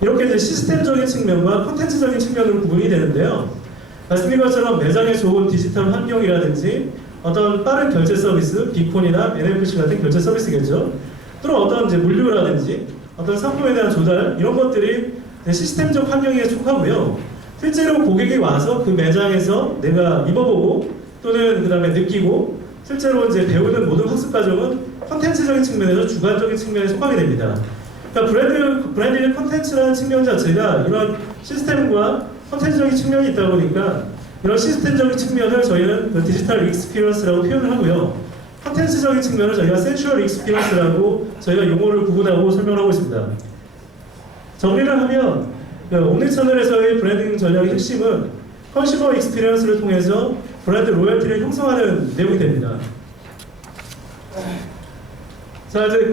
이렇게 이제 시스템적인 측면과 콘텐츠적인 측면으로 구분이 되는데요. 말씀드린 것처럼 매장에 좋은 디지털 환경이라든지 어떤 빠른 결제 서비스, 비콘이나 NFC 같은 결제 서비스겠죠. 또는 어떤 이제 물류라든지 어떤 상품에 대한 조달 이런 것들이 시스템적 환경에 속하고요. 실제로 고객이 와서 그 매장에서 내가 입어보고 또는 그 다음에 느끼고 실제로 이제 배우는 모든 학습 과정은 콘텐츠적인 측면에서 주관적인 측면에 속하게 됩니다. 그러니까 브랜딩 콘텐츠라는 측면 자체가 이런 시스템과 콘텐츠적인 측면이 있다 보니까 이런 시스템적인 측면을 저희는 그 디지털 익스피리언스라고 표현을 하고요. 콘텐츠적인 측면을 저희가 센슈얼 익스피리언스라고 저희가 용어를 구분하고 설명하고 있습니다. 정리를 하면 옴니채널에서의 브랜딩 전략의 핵심은 컨슈머 익스피리언스를 통해서 브랜드 로열티를 형성하는 내용이 됩니다. 자, 이제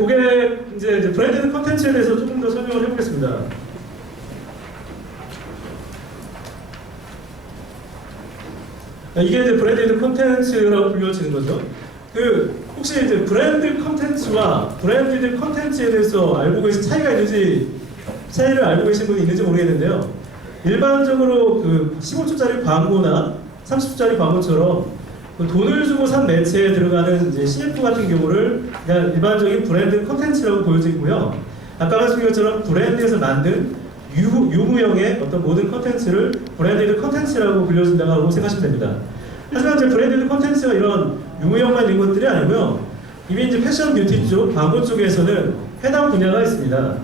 브랜드 컨텐츠에 대해서 조금 더 설명을 해보겠습니다. 이게 이제 브랜디드 컨텐츠라고 불려지는 거죠. 혹시 이제 브랜드 컨텐츠와 브랜디드 컨텐츠에 대해서 알고 계신 차이를 알고 계신 분이 있는지 모르겠는데요. 일반적으로 15초짜리 광고나 30초짜리 광고처럼 돈을 주고 산 매체에 들어가는 이제 CF 같은 경우를 그냥 일반적인 브랜드 컨텐츠라고 보여지고요. 아까 말씀드린 것처럼 브랜드에서 만든 유무형의 어떤 모든 컨텐츠를 브랜디드 컨텐츠라고 불려진다고 생각하시면 됩니다. 하지만 이제 브랜디드 컨텐츠가 이런 유무형만 있는 것들이 아니고요. 이미 이제 패션 뷰티 쪽, 광고 쪽에서는 해당 분야가 있습니다.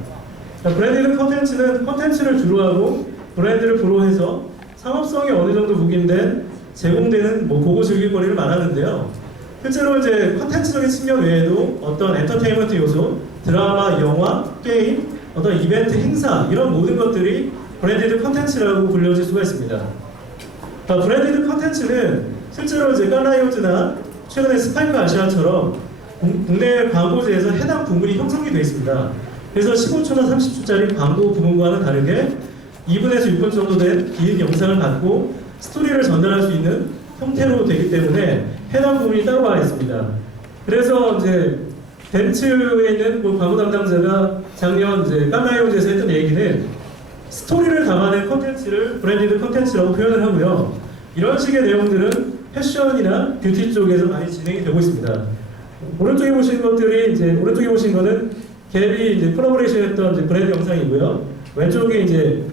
브랜디드 컨텐츠는 컨텐츠를 주로 하고 브랜드를 보로해서 상업성이 어느 정도 묵인된 제공되는 보고 즐길 거리를 말하는데요. 실제로 이제 컨텐츠적인 측면 외에도 어떤 엔터테인먼트 요소, 드라마, 영화, 게임, 어떤 이벤트, 행사 이런 모든 것들이 브랜디드 컨텐츠라고 불려질 수가 있습니다. 브랜디드 컨텐츠는 실제로 이제 깔라이오즈나 최근에 스파이크 아시아처럼 국내 광고주에서 해당 부문이 형성이 되어 있습니다. 그래서 15초나 30초짜리 광고 부문과는 다르게 2분에서 6분 정도 된 긴 영상을 갖고 스토리를 전달할 수 있는 형태로 되기 때문에 해당 부분이 따로 와 있습니다. 그래서 이제 벤츠에 있는 광고 담당자가 작년 이제 깔라이오즈에서 했던 얘기는 스토리를 담아낸 컨텐츠를 브랜디드 컨텐츠라고 표현을 하고요. 이런 식의 내용들은 패션이나 뷰티 쪽에서 많이 진행이 되고 있습니다. 오른쪽에 보신 거는 갭이 이제 콜라보레이션했던 이제 브랜드 영상이고요. 왼쪽에 이제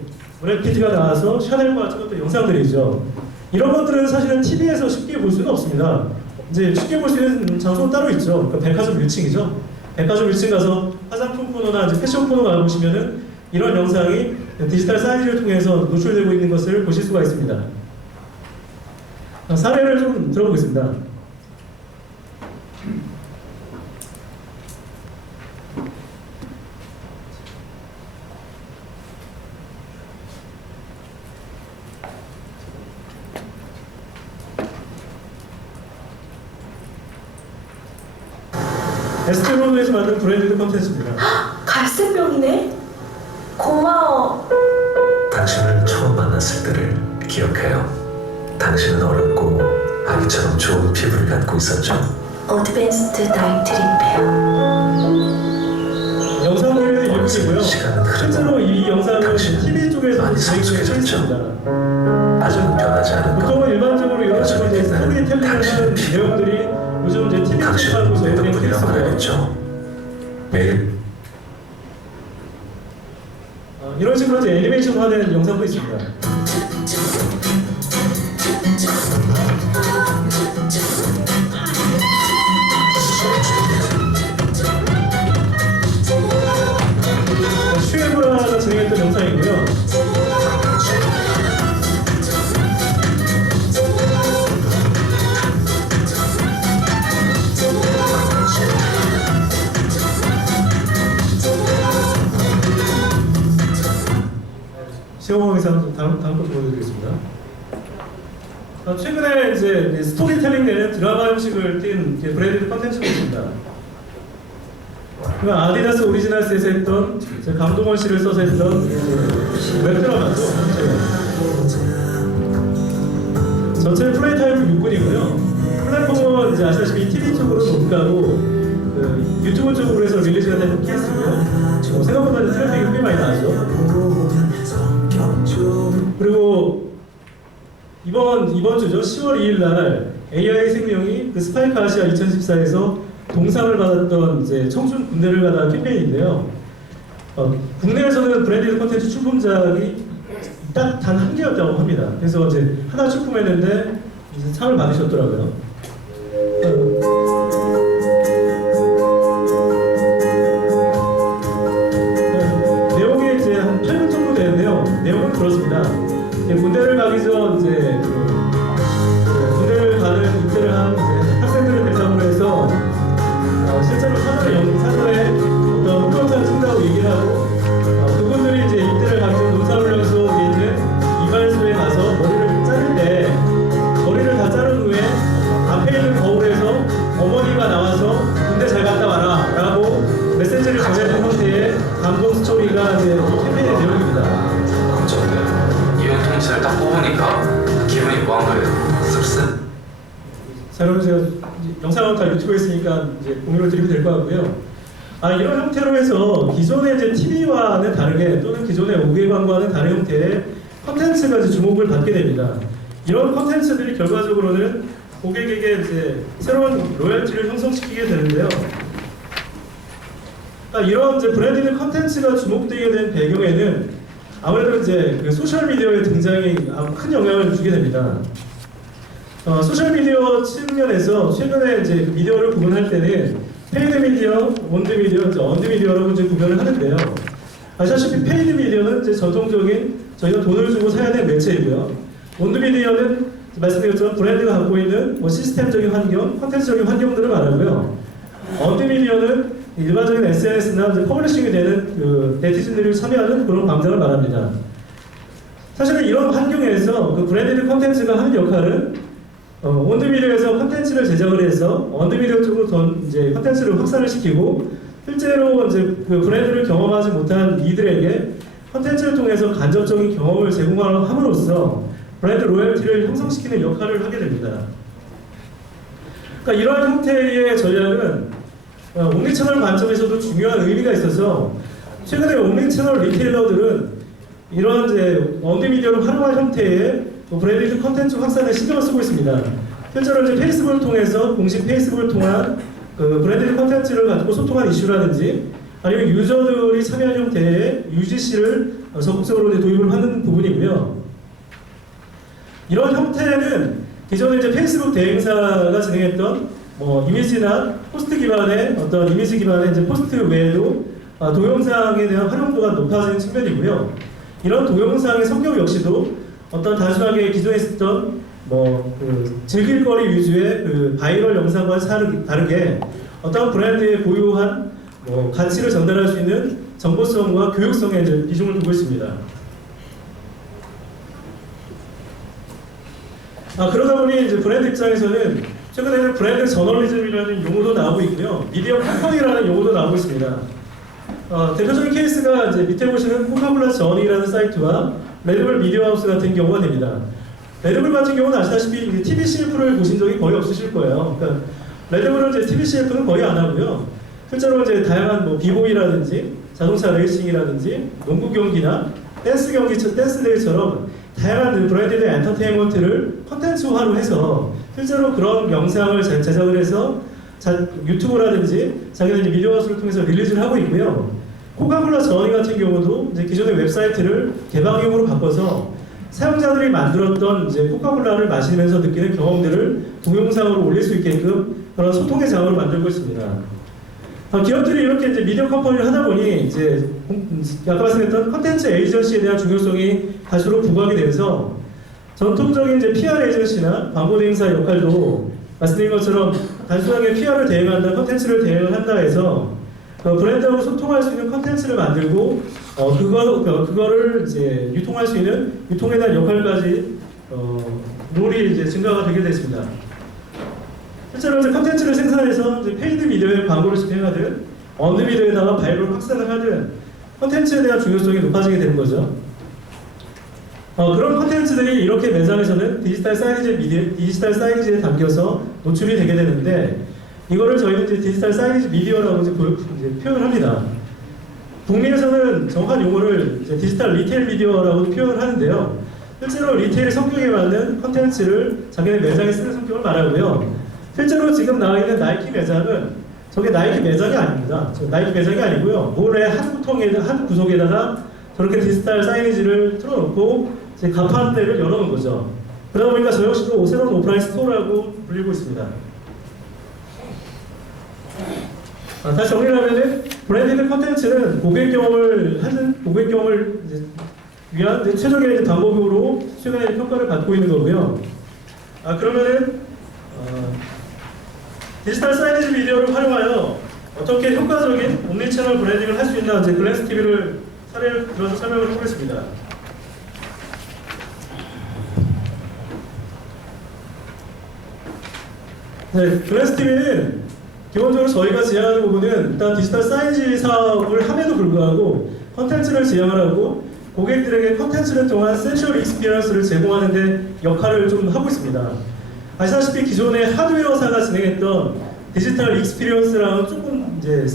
브래드 피트가 나와서 샤넬과 찍었던 영상들이죠. 이런 것들은 사실은 TV에서 쉽게 볼 수는 없습니다. 이제 쉽게 볼 수 있는 장소는 따로 있죠. 그러니까 백화점 1층이죠. 백화점 1층 가서 화장품 코너나 이제 패션 코너 가보시면은 이런 영상이 디지털 사이즈를 통해서 노출되고 있는 것을 보실 수가 있습니다. 사례를 좀 들어보겠습니다. 에스테로드에서 만든 브랜디드 컨텐츠입니다. 갈색병이네? 고마워. 당신을 처음 만났을 때를 기억해요. 당신은 어렵고 아기처럼 좋은 피부를 갖고 있었죠. 어드밴스드 나이트 리페어. 영상을 일부이고요. 시간은 흐르고 실제로 이 영상은 당신은 TV 쪽에서 많이 성숙해졌죠. 있습니다. 아직은 변하지 않은 것. 보통은 일반적으로 이런 식으로 이제 스토리텔링을 하는 내용들이 요즘 이제 TV 당신은 쪽하고 내 저희들이 덕분이라 말하겠죠. 매일 이런 식으로 이제 애니메이션화된 영상도 있습니다. 슈에브라가 진행했던 영상이고요. 시험왕에서 다음 거 보여드리겠습니다. 최근에 이제 스토리텔링 되는 드라마 형식을 띈 브랜디드 컨텐츠가 있습니다. 아디다스 오리지널스에서 했던 강동원 씨를 써서 했던 웹드라마죠. 전체 플레이 타임은 6분이고요. 플랫폼은 이제 아시다시피 TV 쪽으로 높가고 유튜브 쪽으로 해서 릴리즈가 된 케이스고요. 생각보다 트래픽이 꽤 많이 나왔죠. 이번 주죠. 10월 2일 날 AI 생명이 그 스파이크 아시아 2014에서 동상을 받았던 이제 청춘 군대를 가다 캠페인인데요. 국내에서는 브랜디드 콘텐츠 출품작이 딱 단 한 개였다고 합니다. 그래서 이제 하나 출품했는데 이제 상을 받으셨더라고요. 내용이 이제 한 8분 정도 되는데요. 내용은 그렇습니다. 군대를 가기 전 이제 군대를 가는 입대를 한 이제 학생들을 대상으로 해서 실제로 사전에 어떤 후평사를 쓴다고 얘기를 하고 그분들이 이제 입대를 가기 전 농사훈련소에 있는 이발소에 가서 머리를 자를 때 머리를 다 자른 후에 앞에 있는 거울에서 어머니가 나와서 군대 잘 갔다 와라 라고 메시지를 전해준 형태의 감동 스토리가 이제 캠페인의 내용입니다. 이용 통지를 딱 뽑으니까 기분이 뭐한 거예요? 씁쓸? 자, 여러분 제가 영상은 다 유튜브에 있으니까 이제 공유를 드리면 될 것 같고요. 이런 형태로 해서 기존의 이제 TV와는 다르게 또는 기존의 5개 광고와는 다른 형태의 컨텐츠가 이제 주목을 받게 됩니다. 이런 컨텐츠들이 결과적으로는 고객에게 이제 새로운 로열티를 형성시키게 되는데요. 이런 이제 브랜디드 컨텐츠가 주목되게 된 배경에는 아무래도 이제 그 소셜 미디어의 등장이 큰 영향을 주게 됩니다. 소셜 미디어 측면에서 최근에 이제 그 미디어를 구분할 때는 페이드 미디어, 온드 미디어, 언드 미디어라고 이제 구별을 하는데요. 아시다시피 페이드 미디어는 이제 전통적인 저희가 돈을 주고 사야 되는 매체이고요. 온드 미디어는 말씀드렸지만 브랜드가 갖고 있는 뭐 시스템적인 환경, 콘텐츠적인 환경들을 말하고요. 언드 미디어는 일반적인 SNS나 이제 퍼블리싱이 되는 그 네티즌들이 참여하는 그런 광장을 말합니다. 사실은 이런 환경에서 그 브랜디드 콘텐츠가 하는 역할은 온드미디어에서 콘텐츠를 제작을 해서 언드미디어 쪽으로 더 이제 콘텐츠를 확산을 시키고 실제로 이제 그 브랜드를 경험하지 못한 이들에게 콘텐츠를 통해서 간접적인 경험을 제공함으로써 브랜드 로열티를 형성시키는 역할을 하게 됩니다. 그러니까 이러한 형태의 전략은 옴니채널 관점에서도 중요한 의미가 있어서 최근에 옴니채널 리테일러들은 이러한 이제 언드미디어를 활용한 형태의 브랜디드 컨텐츠 확산에 신경을 쓰고 있습니다. 실제로 이제 페이스북을 통해서 공식 페이스북을 통한 그 브랜디드 컨텐츠를 가지고 소통한 이슈라든지 아니면 유저들이 참여한 형태의 UGC를 적극적으로 이제 도입을 하는 부분이고요. 이런 형태는 기존에 이제 페이스북 대행사가 진행했던 뭐 이미지나 포스트 기반의 어떤 이미지 기반의 이제 포스트 외에도 동영상에 대한 활용도가 높아지는 측면이고요. 이런 동영상의 성격 역시도 어떤 단순하게 기존에 있었던 그 즐길거리 위주의 그 바이럴 영상과 다르게 어떤 브랜드의 고유한 가치를 전달할 수 있는 정보성과 교육성에 이제 비중을 두고 있습니다. 그러다 보니 이제 브랜드 입장에서는 최근에는 브랜드 저널리즘이라는 용어도 나오고 있고요. 미디어 컴퍼니라는 용어도 나오고 있습니다. 대표적인 케이스가 이제 밑에 보시는 코카콜라 저니라는 사이트와 레드불 미디어하우스 같은 경우가 됩니다. 레드불 같은 경우는 아시다시피 TV CF를 보신 적이 거의 없으실 거예요. 그러니까 레드불은 이제 TV CF는 거의 안 하고요. 실제로 이제 다양한 뭐 비보이라든지 자동차 레이싱이라든지 농구 경기나 댄스 경기, 댄스 대회처럼 다양한 브랜디드 엔터테인먼트를 컨텐츠화로 해서 실제로 그런 영상을 제작을 해서 유튜브라든지 자기는 이제 미디어하우스를 통해서 릴리즈를 하고 있고요. 코카콜라 저니 같은 경우도 이제 기존의 웹사이트를 개방형으로 바꿔서 사용자들이 만들었던 이제 코카콜라를 마시면서 느끼는 경험들을 동영상으로 올릴 수 있게끔 그런 소통의 장을 만들고 있습니다. 기업들이 이렇게 이제 미디어 컴퍼니를 하다 보니 이제 아까 말씀했던 컨텐츠 에이전시에 대한 중요성이 갈수록 부각이 되면서 전통적인 이제 PR 에이전시나 광고 대행사 역할도 말씀드린 것처럼 단순하게 PR을 대행한다, 컨텐츠를 대행을 한다 해서 브랜드하고 소통할 수 있는 컨텐츠를 만들고 그거를 이제 유통할 수 있는 유통에 대한 역할까지 롤이 이제 증가가 되게 됐습니다. 실제로 이제 컨텐츠를 생산해서 이제 페이드 미디어에 광고를 집행하든 언드 미디어에다가 바이럴 확산을 하든 컨텐츠에 대한 중요성이 높아지게 되는 거죠. 그런 컨텐츠들이 이렇게 매장에서는 디지털 사이니지에 담겨서 노출이 되게 되는데 이거를 저희는 이제 디지털 사이니지 미디어라고 이제 표현을 합니다. 북미에서는 정확한 용어를 이제 디지털 리테일 미디어라고 표현을 하는데요. 실제로 리테일 성격에 맞는 컨텐츠를 자기네 매장에 쓰는 성격을 말하고요. 실제로 지금 나와 있는 나이키 매장은 저게 나이키 매장이 아닙니다. 저 나이키 매장이 아니고요. 몰의 한 구석에다가 저렇게 디지털 사이니지를 틀어놓고 이제 간판대를 열어놓은 거죠. 그러다 보니까 저 역시도 새로운 오프라인 스토어라고 불리고 있습니다. 다시 정리를 하면은 브랜디드 컨텐츠는 고객 경험을 이제 위한 이제 최적의 이제 방법으로 최근에 평가를 받고 있는 거고요. 그러면은 디지털 사이니지 미디어를 활용하여 어떻게 효과적인 옴니채널 브랜딩을 할 수 있나 이제 글랜스 TV를 사례를 들어서 설명을 해보겠습니다. 네, 글랜스 TV는 기본적으로 저희가 지향하는 부분은 일단 디지털 사이니지 사업을 함에도 불구하고 컨텐츠를 지향을 하고 고객들에게 컨텐츠를 통한 센슈얼 익스피리언스를 제공하는 데 역할을 좀 하고 있습니다. 아시다시피 기존의 하드웨어사가 진행했던 디지털 익스피리언스랑은 조금 이제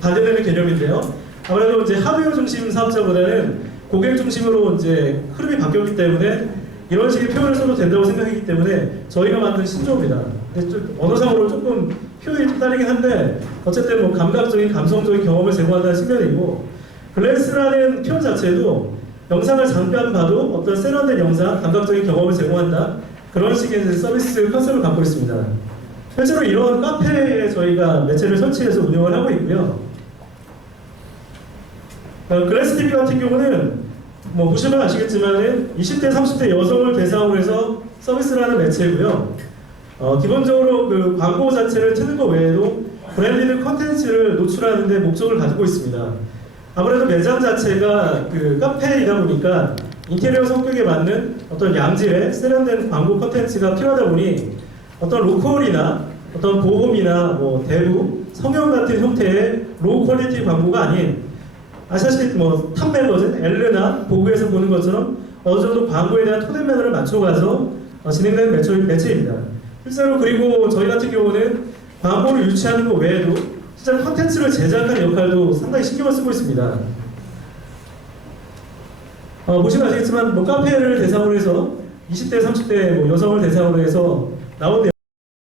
반대되는 개념인데요. 아무래도 이제 하드웨어 중심 사업자보다는 고객 중심으로 이제 흐름이 바뀌었기 때문에 이런 식의 표현을 써도 된다고 생각했기 때문에 저희가 만든 신조어입니다. 좀 언어상으로 조금 표현이 좀 다르긴 한데 어쨌든 뭐 감각적인 감성적인 경험을 제공한다는 측면이고 글랜스라는 표현 자체도 영상을 잠깐 봐도 어떤 세련된 영상, 감각적인 경험을 제공한다 그런 식의 서비스 컨셉을 갖고 있습니다. 실제로 이런 카페에 저희가 매체를 설치해서 운영을 하고 있고요. 글랜스 TV 같은 경우는 뭐 보시면 아시겠지만 20대, 30대 여성을 대상으로 해서 서비스를 하는 매체고요. 기본적으로 그 광고 자체를 트는 것 외에도 브랜디드 컨텐츠를 노출하는 데 목적을 가지고 있습니다. 아무래도 매장 자체가 그 카페이다 보니까 인테리어 성격에 맞는 어떤 양질의 세련된 광고 컨텐츠가 필요하다 보니 어떤 로컬이나 어떤 보험이나 뭐 대부, 성형 같은 형태의 로우 퀄리티 광고가 아닌 아시다시피 뭐 탑 매거진, 엘르나 보그에서 보는 것처럼 어느 정도 광고에 대한 토대 매너를 맞춰가서 진행되는 매체입니다. 실제로 그리고 저희 같은 경우는 광고를 유치하는 것 외에도 실제로 컨텐츠를 제작하는 역할도 상당히 신경을 쓰고 있습니다. 보시면 아시겠지만 뭐 카페를 대상으로 해서 20대, 30대 뭐 여성을 대상으로 해서 나온